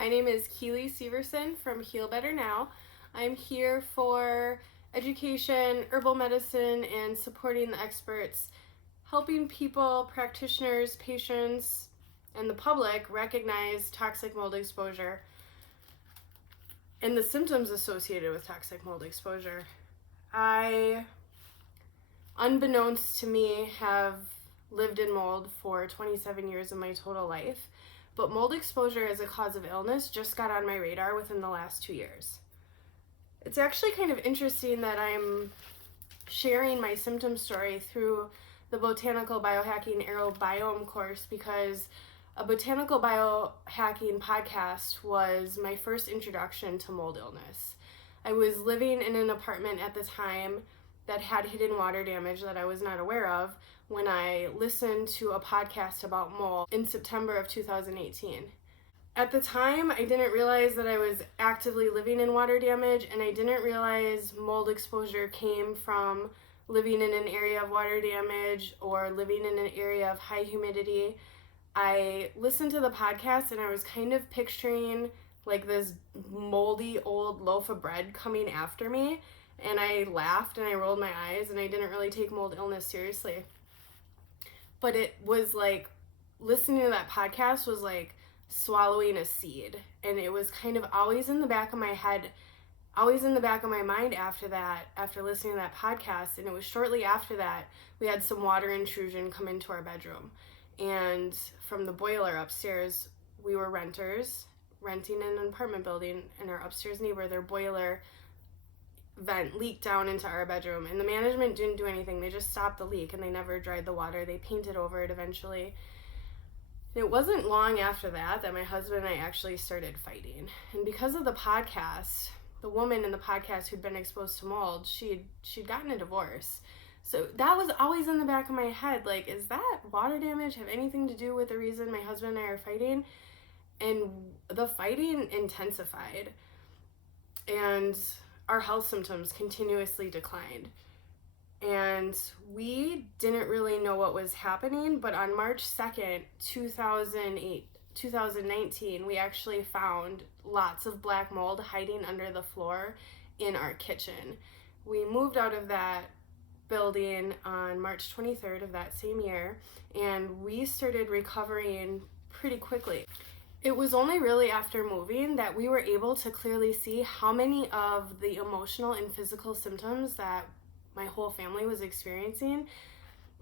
My name is Keely Severson from Heal Better Now. I'm here for education, herbal medicine, and supporting the experts, helping people, practitioners, patients, and the public recognize toxic mold exposure and the symptoms associated with toxic mold exposure. I, unbeknownst to me, have lived in mold for 27 years of my total life. But mold exposure as a cause of illness just got on my radar within the last 2 years. It's actually kind of interesting that I'm sharing my symptom story through the Botanical Biohacking Aerobiome course because a botanical biohacking podcast was my first introduction to mold illness. I was living in an apartment at the time that had hidden water damage that I was not aware of when I listened to a podcast about mold in September of 2018. At the time, I didn't realize that I was actively living in water damage, and I didn't realize mold exposure came from living in an area of water damage or living in an area of high humidity. I listened to the podcast and I was kind of picturing like this moldy old loaf of bread coming after me, and I laughed and I rolled my eyes and I didn't really take mold illness seriously. But it was like, listening to that podcast was like swallowing a seed. And it was kind of always in the back of my head, always in the back of my mind after that, after listening to that podcast. And it was shortly after that, we had some water intrusion come into our bedroom. And from the boiler upstairs, we were renters, renting in an apartment building, and our upstairs neighbor, their boiler vent leaked down into our bedroom, and the management didn't do anything. They just stopped the leak and they never dried the water. They painted over it eventually. It wasn't long after that my husband and I actually started fighting. And because of the podcast, the woman in the podcast who'd been exposed to mold, she'd gotten a divorce. So that was always in the back of my head, like, is that water damage have anything to do with the reason my husband and I are fighting? And the fighting intensified, and our health symptoms continuously declined. And we didn't really know what was happening, but on March 2nd, 2019, we actually found lots of black mold hiding under the floor in our kitchen. We moved out of that building on March 23rd of that same year, and we started recovering pretty quickly. It was only really after moving that we were able to clearly see how many of the emotional and physical symptoms that my whole family was experiencing,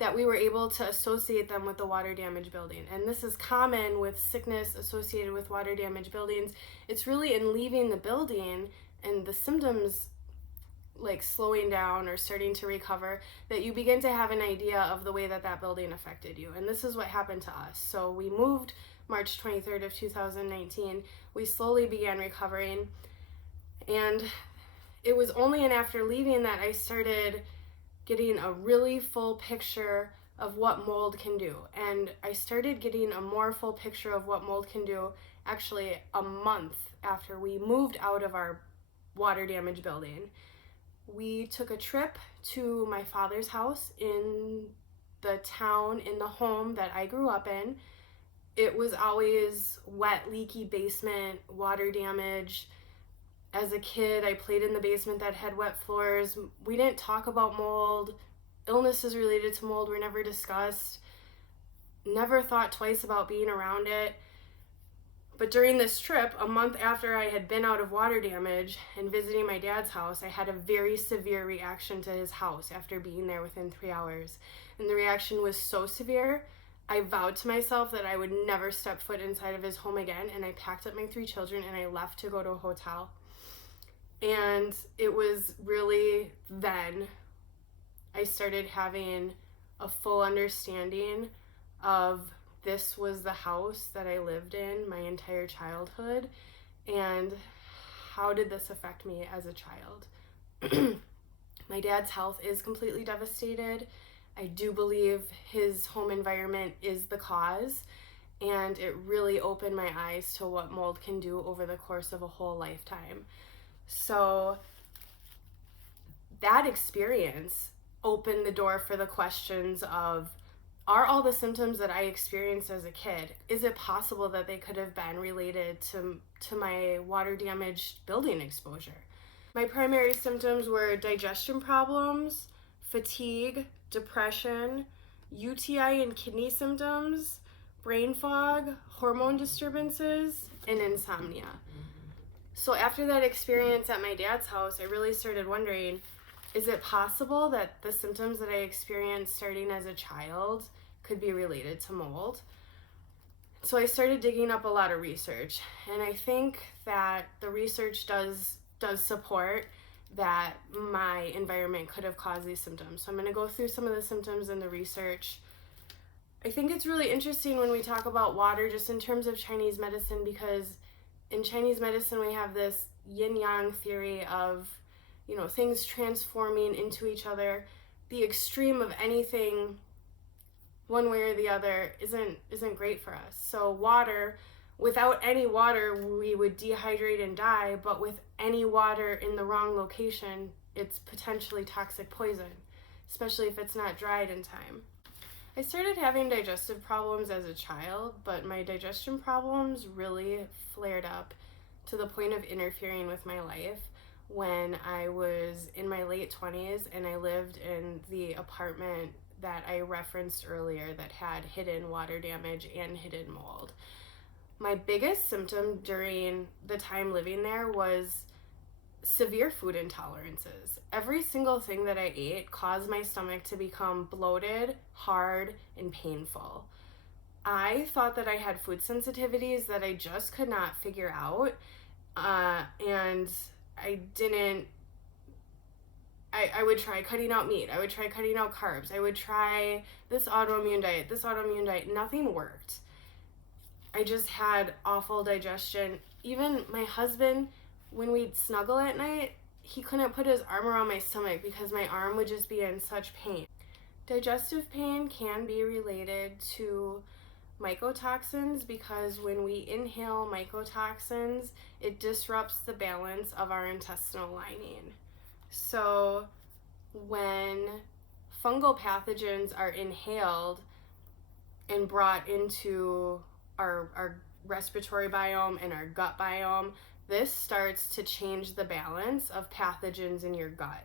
that we were able to associate them with the water damage building. And this is common with sickness associated with water damage buildings. It's really in leaving the building and the symptoms like slowing down or starting to recover that you begin to have an idea of the way that that building affected you. And this is what happened to us. So we moved March 23rd of 2019, we slowly began recovering, and it was only after leaving that I started getting a really full picture of what mold can do. And I started getting a more full picture of what mold can do actually a month after we moved out of our water damage building. We took a trip to my father's house in the town, in the home that I grew up in. It was always wet, leaky basement, water damage. As a kid, I played in the basement that had wet floors. We didn't talk about mold. Illnesses related to mold were never discussed. Never thought twice about being around it. But during this trip, a month after I had been out of water damage and visiting my dad's house, I had a very severe reaction to his house after being there within 3 hours. And the reaction was so severe, I vowed to myself that I would never step foot inside of his home again, and I packed up my 3 children and I left to go to a hotel. And it was really then I started having a full understanding of this was the house that I lived in my entire childhood, and how did this affect me as a child? My dad's health is completely devastated. I do believe his home environment is the cause, and it really opened my eyes to what mold can do over the course of a whole lifetime. So that experience opened the door for the questions of, are all the symptoms that I experienced as a kid, is it possible that they could have been related to my water damaged building exposure? My primary symptoms were digestion problems, fatigue, depression, UTI and kidney symptoms, brain fog, hormone disturbances, and insomnia. So after that experience at my dad's house, I really started wondering, is it possible that the symptoms that I experienced starting as a child could be related to mold? So I started digging up a lot of research, and I think that the research does support that my environment could have caused these symptoms. So I'm going to go through some of the symptoms in the research. I think it's really interesting when we talk about water just in terms of Chinese medicine, because in Chinese medicine we have this yin-yang theory of, things transforming into each other. The extreme of anything one way or the other isn't great for us. So water, without any water, we would dehydrate and die, but with any water in the wrong location, it's potentially toxic poison, especially if it's not dried in time. I started having digestive problems as a child, but my digestion problems really flared up to the point of interfering with my life when I was in my late 20s and I lived in the apartment that I referenced earlier that had hidden water damage and hidden mold. My biggest symptom during the time living there was severe food intolerances. Every single thing that I ate caused my stomach to become bloated, hard, and painful. I thought that I had food sensitivities that I just could not figure out, and I would try cutting out meat. I would try cutting out carbs. I would try this autoimmune diet. Nothing worked. I just had awful digestion. Even my husband, when we'd snuggle at night, he couldn't put his arm around my stomach because my arm would just be in such pain. Digestive pain can be related to mycotoxins because when we inhale mycotoxins, it disrupts the balance of our intestinal lining. So when fungal pathogens are inhaled and brought into our respiratory biome and our gut biome, this starts to change the balance of pathogens in your gut.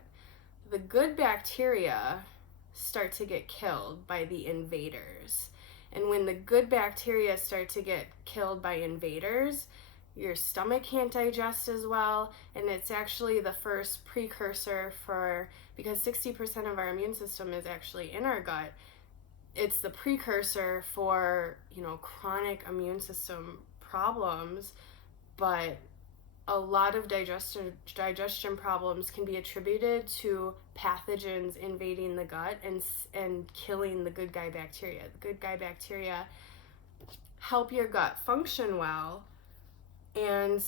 The good bacteria start to get killed by the invaders. And when the good bacteria start to get killed by invaders, your stomach can't digest as well, and it's actually the first precursor because 60% of our immune system is actually in our gut, it's the precursor for, chronic immune system problems, but a lot of digestion problems can be attributed to pathogens invading the gut and killing the good guy bacteria. The good guy bacteria help your gut function well, and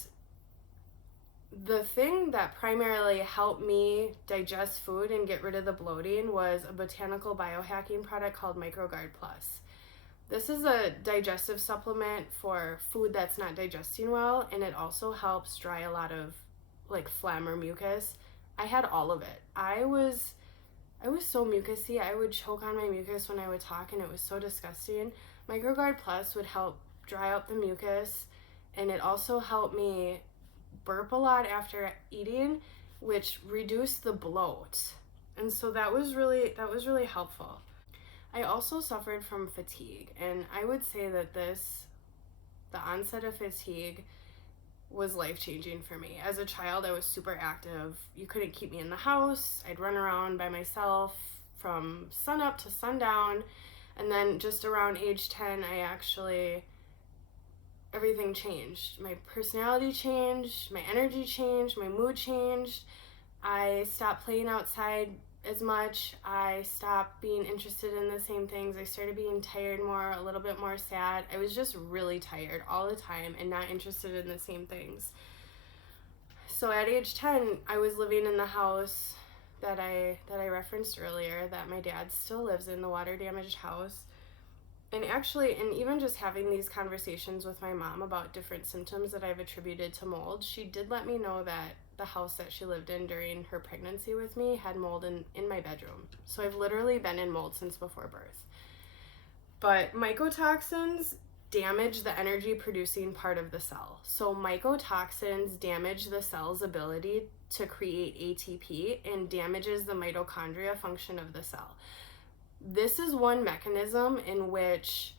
the thing that primarily helped me digest food and get rid of the bloating was a botanical biohacking product called MicroGuard Plus. This is a digestive supplement for food that's not digesting well, and it also helps dry a lot of phlegm or mucus. I had all of it. I was so mucousy. I would choke on my mucus when I would talk, and it was so disgusting. MicroGuard Plus would help dry out the mucus, and it also helped me burp a lot after eating, which reduced the bloat. And so that was really helpful. I also suffered from fatigue, and I would say that the onset of fatigue was life-changing for me. As a child, I was super active. You couldn't keep me in the house. I'd run around by myself from sunup to sundown, and then just around age 10, everything changed. My personality changed, my energy changed, my mood changed. I stopped playing outside as much. I stopped being interested in the same things. I started being tired more, a little bit more sad. I was just really tired all the time and not interested in the same things. So at age 10, I was living in the house that I referenced earlier, that my dad still lives in, the water damaged house. And even just having these conversations with my mom about different symptoms that I've attributed to mold, she did let me know that the house that she lived in during her pregnancy with me had mold in my bedroom. So I've literally been in mold since before birth. But mycotoxins damage the energy producing part of the cell. So mycotoxins damage the cell's ability to create ATP and damages the mitochondria function of the cell. This is one mechanism in which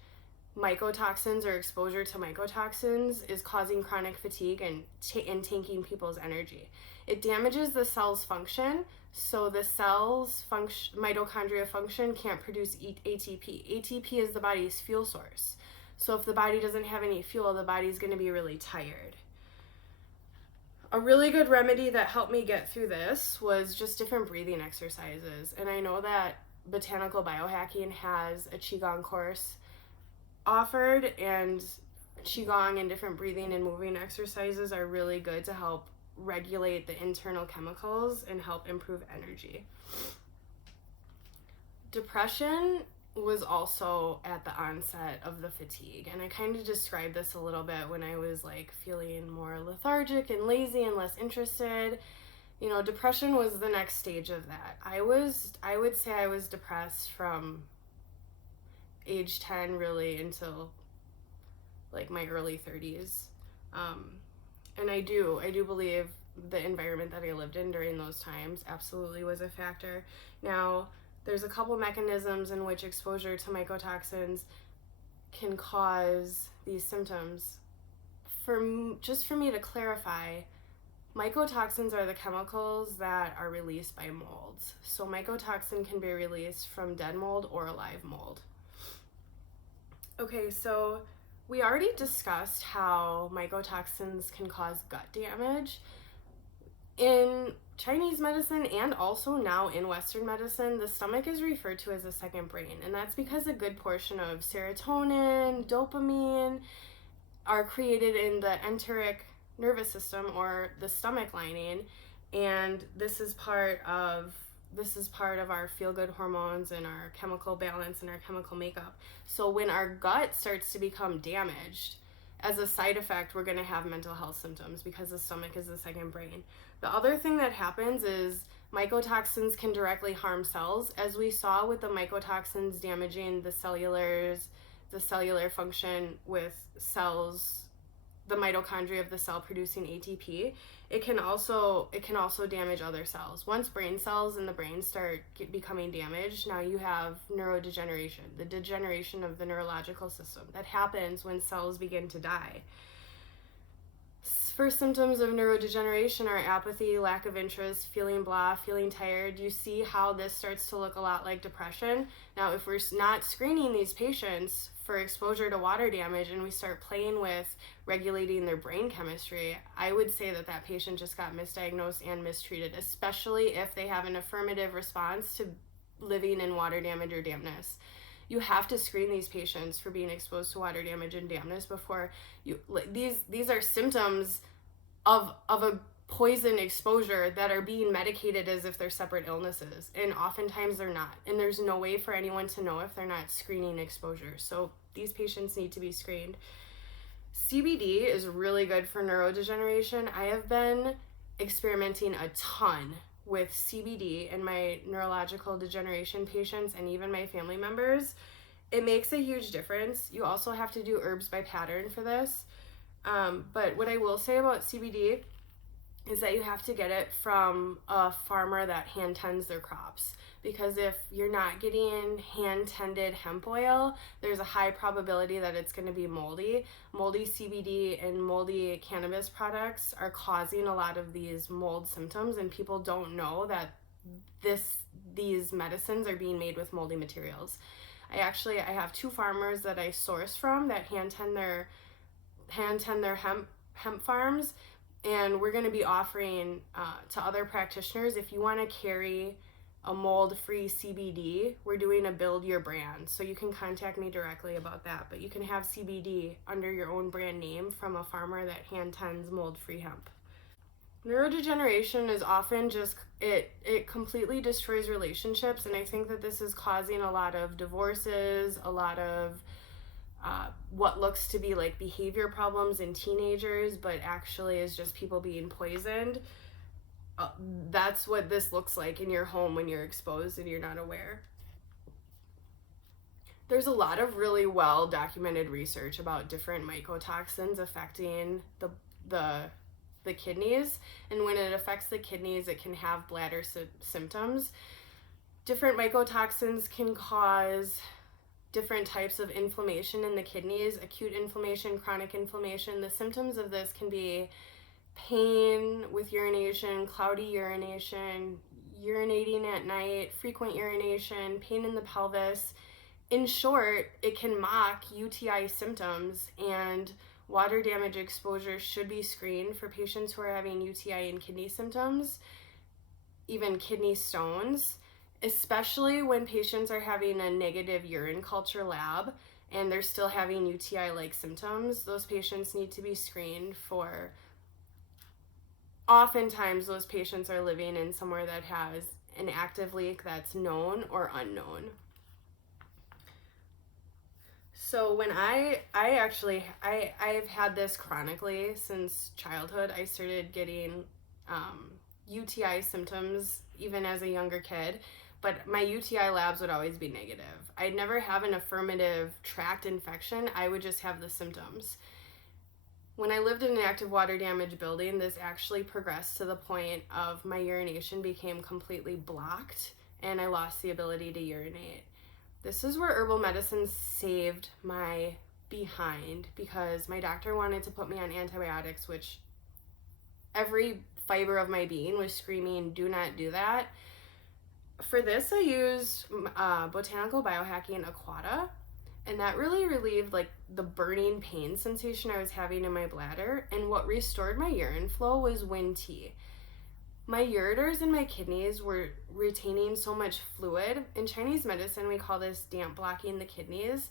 mycotoxins or exposure to mycotoxins is causing chronic fatigue and tanking people's energy. It damages the cell's function, so the cell's mitochondria function can't produce ATP. ATP is the body's fuel source. So if the body doesn't have any fuel, the body's going to be really tired. A really good remedy that helped me get through this was just different breathing exercises. And I know that Botanical Biohacking has a Qigong course offered, and Qigong and different breathing and moving exercises are really good to help regulate the internal chemicals and help improve energy. Depression was also at the onset of the fatigue, and I kind of described this a little bit when I was like feeling more lethargic and lazy and less interested. You know, depression was the next stage of that. I would say I was depressed from age 10 really until like my early 30s. And I do believe the environment that I lived in during those times absolutely was a factor. Now, there's a couple mechanisms in which exposure to mycotoxins can cause these symptoms. Just for me to clarify, mycotoxins are the chemicals that are released by molds. So mycotoxin can be released from dead mold or alive mold. Okay, so we already discussed how mycotoxins can cause gut damage. In Chinese medicine and also now in Western medicine, the stomach is referred to as a second brain, and that's because a good portion of serotonin, dopamine are created in the enteric nervous system or the stomach lining, and this is part of our feel-good hormones and our chemical balance and our chemical makeup. So when our gut starts to become damaged, as a side effect, we're going to have mental health symptoms because the stomach is the second brain. The other thing that happens is mycotoxins can directly harm cells, as we saw with the mycotoxins damaging the cellular function with cells, the mitochondria of the cell producing ATP. It can also damage other cells. Once brain cells in the brain start becoming damaged, now you have neurodegeneration, the degeneration of the neurological system that happens when cells begin to die. First symptoms of neurodegeneration are apathy, lack of interest, feeling blah, feeling tired. You see how this starts to look a lot like depression. Now, if we're not screening these patients for exposure to water damage and we start playing with regulating their brain chemistry, I would say that that patient just got misdiagnosed and mistreated, especially if they have an affirmative response to living in water damage or dampness. You have to screen these patients for being exposed to water damage and dampness before you. These are symptoms of a poison exposure that are being medicated as if they're separate illnesses, and oftentimes they're not. And there's no way for anyone to know if they're not screening exposure. So these patients need to be screened. CBD is really good for neurodegeneration. I have been experimenting a ton with CBD in my neurological degeneration patients and even my family members. It makes a huge difference. You also have to do herbs by pattern for this. But what I will say about CBD is that you have to get it from a farmer that hand tends their crops. Because if you're not getting hand-tended hemp oil, there's a high probability that it's going to be moldy. Moldy CBD and moldy cannabis products are causing a lot of these mold symptoms, and people don't know that these medicines are being made with moldy materials. I have 2 farmers that I source from that hand tend their hemp farms, and we're going to be offering to other practitioners, if you want to carry a mold-free CBD, we're doing a build your brand. So you can contact me directly about that, but you can have CBD under your own brand name from a farmer that hand tends mold-free hemp. Neurodegeneration is often just, it completely destroys relationships, and I think that this is causing a lot of divorces, a lot of what looks to be like behavior problems in teenagers, but actually is just people being poisoned. That's what this looks like in your home when you're exposed and you're not aware. There's a lot of really well documented research about different mycotoxins affecting the kidneys, and when it affects the kidneys, it can have bladder symptoms. Different mycotoxins can cause different types of inflammation in the kidneys, acute inflammation, chronic inflammation. The symptoms of this can be pain with urination, cloudy urination, urinating at night, frequent urination, pain in the pelvis. In short, it can mock UTI symptoms, and water damage exposure should be screened for patients who are having UTI and kidney symptoms, even kidney stones, especially when patients are having a negative urine culture lab and they're still having UTI-like symptoms. Those patients need to be screened for. Oftentimes, those patients are living in somewhere that has an active leak that's known or unknown. So when I've had this chronically since childhood. I started getting UTI symptoms even as a younger kid, but my UTI labs would always be negative. I'd never have an affirmative tract infection. I would just have the symptoms. When I lived in an active water damage building, this actually progressed to the point of my urination became completely blocked and I lost the ability to urinate. This is where herbal medicine saved my behind, because my doctor wanted to put me on antibiotics, which every fiber of my being was screaming, do not do that. For this, I used botanical biohacking Aquata, and that really relieved like the burning pain sensation I was having in my bladder. And what restored my urine flow was Wind tea. My ureters and my kidneys were retaining so much fluid. In Chinese medicine, we call this damp blocking the kidneys.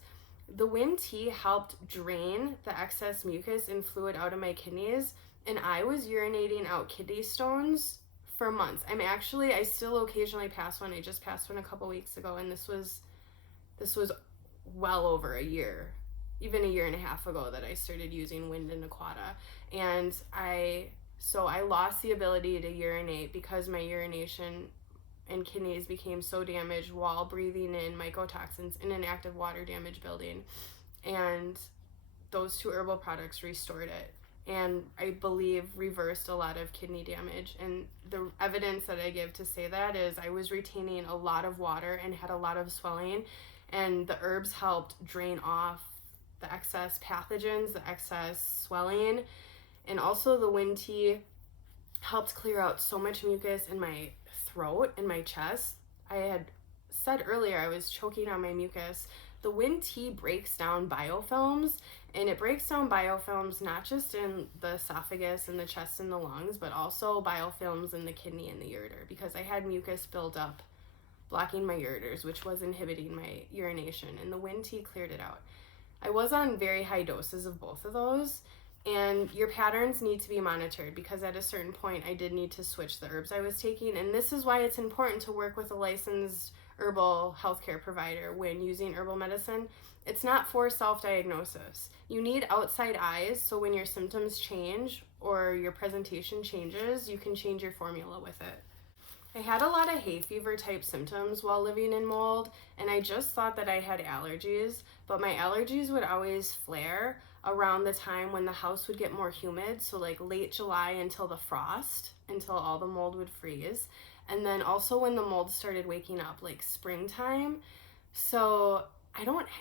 The Wind tea helped drain the excess mucus and fluid out of my kidneys, and I was urinating out kidney stones for months. I still occasionally pass one. I just passed one a couple weeks ago, and this was well over a year, even a year and a half ago, that I started using Wind and Aquata. And I lost the ability to urinate because my urination and kidneys became so damaged while breathing in mycotoxins in an active water damage building. And those two herbal products restored it, and I believe reversed a lot of kidney damage. And the evidence that I give to say that is I was retaining a lot of water and had a lot of swelling, and the herbs helped drain off the excess pathogens, the excess swelling. And also the Wind tea helped clear out so much mucus in my throat and my chest. I had said earlier I was choking on my mucus. The Wind tea breaks down biofilms, and it breaks down biofilms not just in the esophagus and the chest and the lungs, but also biofilms in the kidney and the ureter, because I had mucus build up blocking my ureters, which was inhibiting my urination, and the Wind tea cleared it out. I was on very high doses of both of those, and your patterns need to be monitored, because at a certain point I did need to switch the herbs I was taking. And this is why it's important to work with a licensed herbal healthcare provider when using herbal medicine. It's not for self-diagnosis. You need outside eyes, so when your symptoms change or your presentation changes, you can change your formula with it. I had a lot of hay fever type symptoms while living in mold, and I just thought that I had allergies, but my allergies would always flare around the time when the house would get more humid, so like late July until the frost, until all the mold would freeze. And then also when the mold started waking up, like springtime. So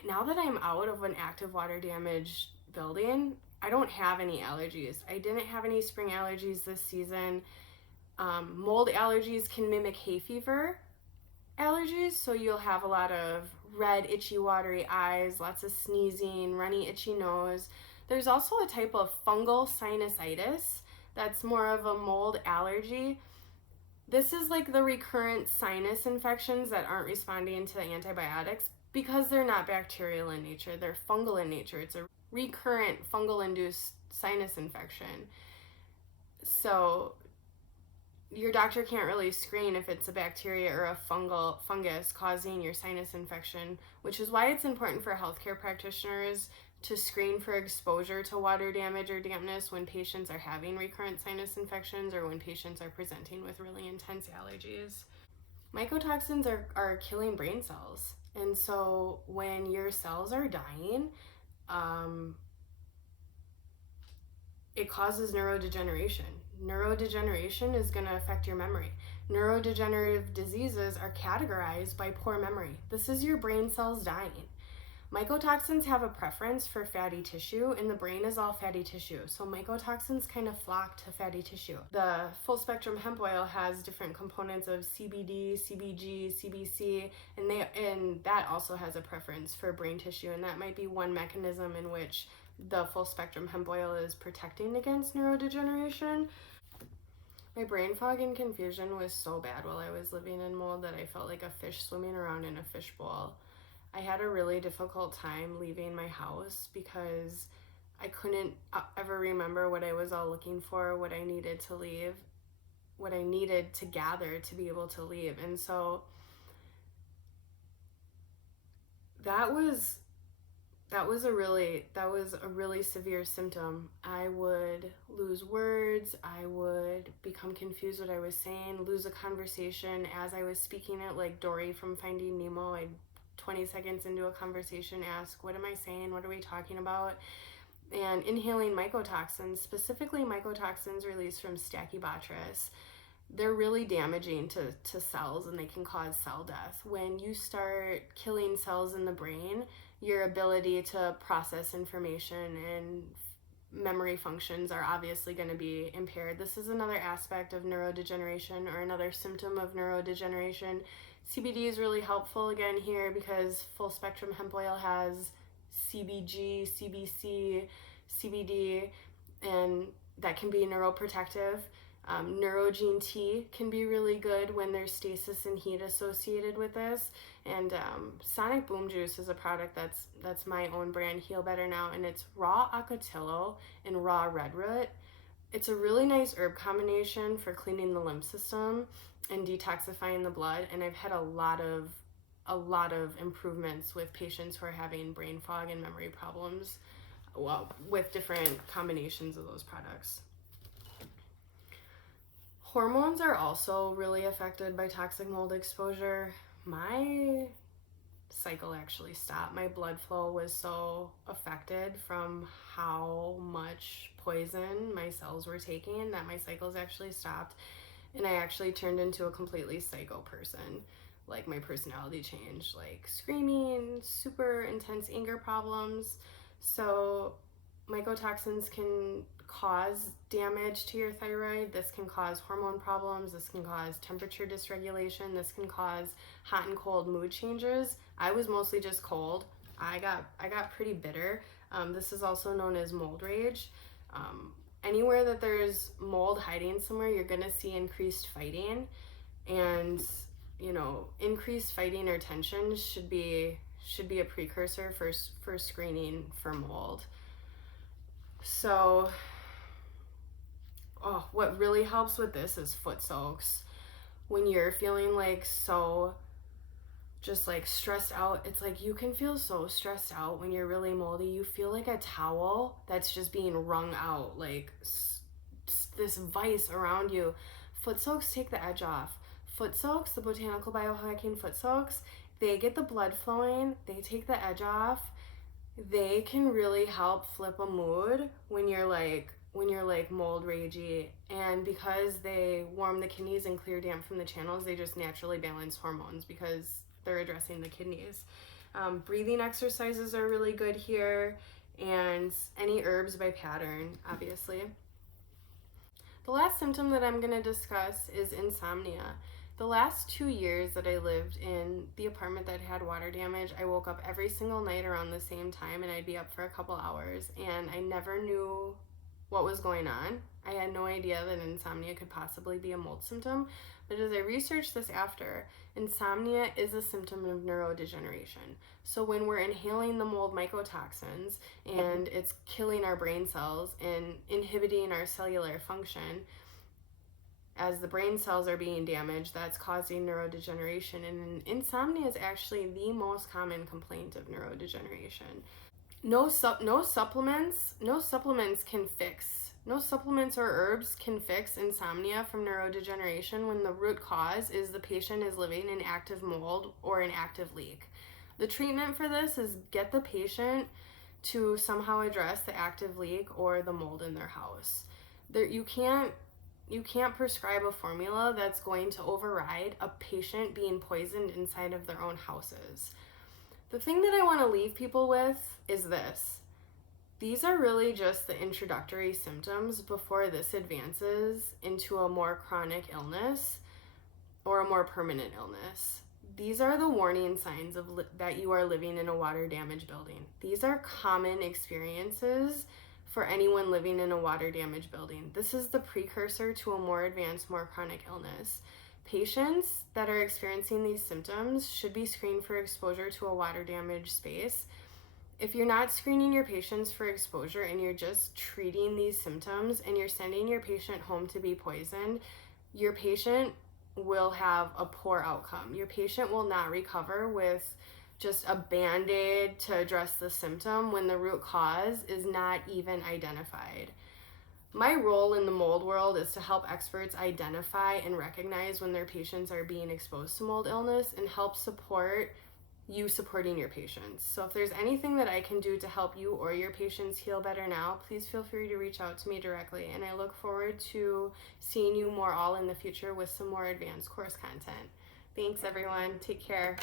now that I'm out of an active water damage building, I don't have any allergies. I didn't have any spring allergies this season. Mold allergies can mimic hay fever allergies, so you'll have a lot of red, itchy, watery eyes, lots of sneezing, runny, itchy nose. There's also a type of fungal sinusitis that's more of a mold allergy. This is like the recurrent sinus infections that aren't responding to the antibiotics because they're not bacterial in nature, they're fungal in nature. It's a recurrent fungal-induced sinus infection. So your doctor can't really screen if it's a bacteria or a fungus causing your sinus infection, which is why it's important for healthcare practitioners to screen for exposure to water damage or dampness when patients are having recurrent sinus infections or when patients are presenting with really intense allergies. Mycotoxins are killing brain cells. And so when your cells are dying, it causes neurodegeneration. Neurodegeneration is going to affect your memory. Neurodegenerative diseases are categorized by poor memory. This is your brain cells dying. Mycotoxins have a preference for fatty tissue, and the brain is all fatty tissue. So mycotoxins kind of flock to fatty tissue. The full spectrum hemp oil has different components of CBD, CBG, CBC, and that also has a preference for brain tissue, and that might be one mechanism in which the full spectrum hemp oil is protecting against neurodegeneration. My brain fog and confusion was so bad while I was living in mold that I felt like a fish swimming around in a fishbowl. I had a really difficult time leaving my house because I couldn't ever remember what I was all looking for, what I needed to leave, what I needed to gather to be able to leave. And so that was a really severe symptom. I would lose words, I would become confused what I was saying, lose a conversation as I was speaking it, like Dory from Finding Nemo. I'd 20 seconds into a conversation ask, what am I saying? What are we talking about? And inhaling mycotoxins, specifically mycotoxins released from Stachybotrys, they're really damaging to cells, and they can cause cell death. When you start killing cells in the brain, your ability to process information and memory functions are obviously going to be impaired. This is another aspect of neurodegeneration, or another symptom of neurodegeneration. CBD is really helpful again here because full spectrum hemp oil has CBG, CBC, CBD, and that can be neuroprotective. Neurogene T can be really good when there's stasis and heat associated with this. And Sonic Boom Juice is a product that's my own brand, Heal Better Now, and it's raw ocotillo and raw redroot. It's a really nice herb combination for cleaning the lymph system and detoxifying the blood, and I've had a lot of improvements with patients who are having brain fog and memory problems, well, with different combinations of those products. Hormones are also really affected by toxic mold exposure. My cycle actually stopped. My blood flow was so affected from how much poison my cells were taking that my cycles actually stopped, and I actually turned into a completely psycho person. Like, my personality changed, like screaming, super intense anger problems. So mycotoxins can cause damage to your thyroid. This can cause hormone problems. This can cause temperature dysregulation. This can cause hot and cold mood changes. I was mostly just cold. I got pretty bitter. This is also known as mold rage. Anywhere that there's mold hiding somewhere, you're gonna see increased fighting, and increased fighting or tension should be a precursor for screening for mold. So, what really helps with this is foot soaks. When you're feeling like so just like stressed out, it's like you can feel so stressed out when you're really moldy. You feel like a towel that's just being wrung out, like this vice around you. Foot soaks take the edge off. Foot soaks, the botanical biohacking foot soaks, they get the blood flowing, they take the edge off. They can really help flip a mood when you're like mold ragey, and because they warm the kidneys and clear damp from the channels, they just naturally balance hormones because they're addressing the kidneys. Breathing exercises are really good here, and any herbs by pattern, obviously. The last symptom that I'm going to discuss is insomnia. The last 2 years that I lived in the apartment that had water damage, I woke up every single night around the same time, and I'd be up for a couple hours, and I never knew what was going on. I had no idea that insomnia could possibly be a mold symptom, but as I researched this after, insomnia is a symptom of neurodegeneration. So when we're inhaling the mold mycotoxins and it's killing our brain cells and inhibiting our cellular function, as the brain cells are being damaged, that's causing neurodegeneration. And insomnia is actually the most common complaint of neurodegeneration. No supplements can fix. No supplements or herbs can fix insomnia from neurodegeneration when the root cause is the patient is living in active mold or an active leak. The treatment for this is get the patient to somehow address the active leak or the mold in their house. You can't prescribe a formula that's going to override a patient being poisoned inside of their own houses. The thing that I want to leave people with is this. These are really just the introductory symptoms before this advances into a more chronic illness or a more permanent illness. These are the warning signs that you are living in a water damaged building. These are common experiences for anyone living in a water damaged building. This is the precursor to a more advanced, more chronic illness. Patients that are experiencing these symptoms should be screened for exposure to a water damaged space. If you're not screening your patients for exposure and you're just treating these symptoms and you're sending your patient home to be poisoned, your patient will have a poor outcome. Your patient will not recover with just a Band-Aid to address the symptom when the root cause is not even identified. My role in the mold world is to help experts identify and recognize when their patients are being exposed to mold illness and help support you supporting your patients. So if there's anything that I can do to help you or your patients heal better now, please feel free to reach out to me directly. And I look forward to seeing you more all in the future with some more advanced course content. Thanks everyone. Take care.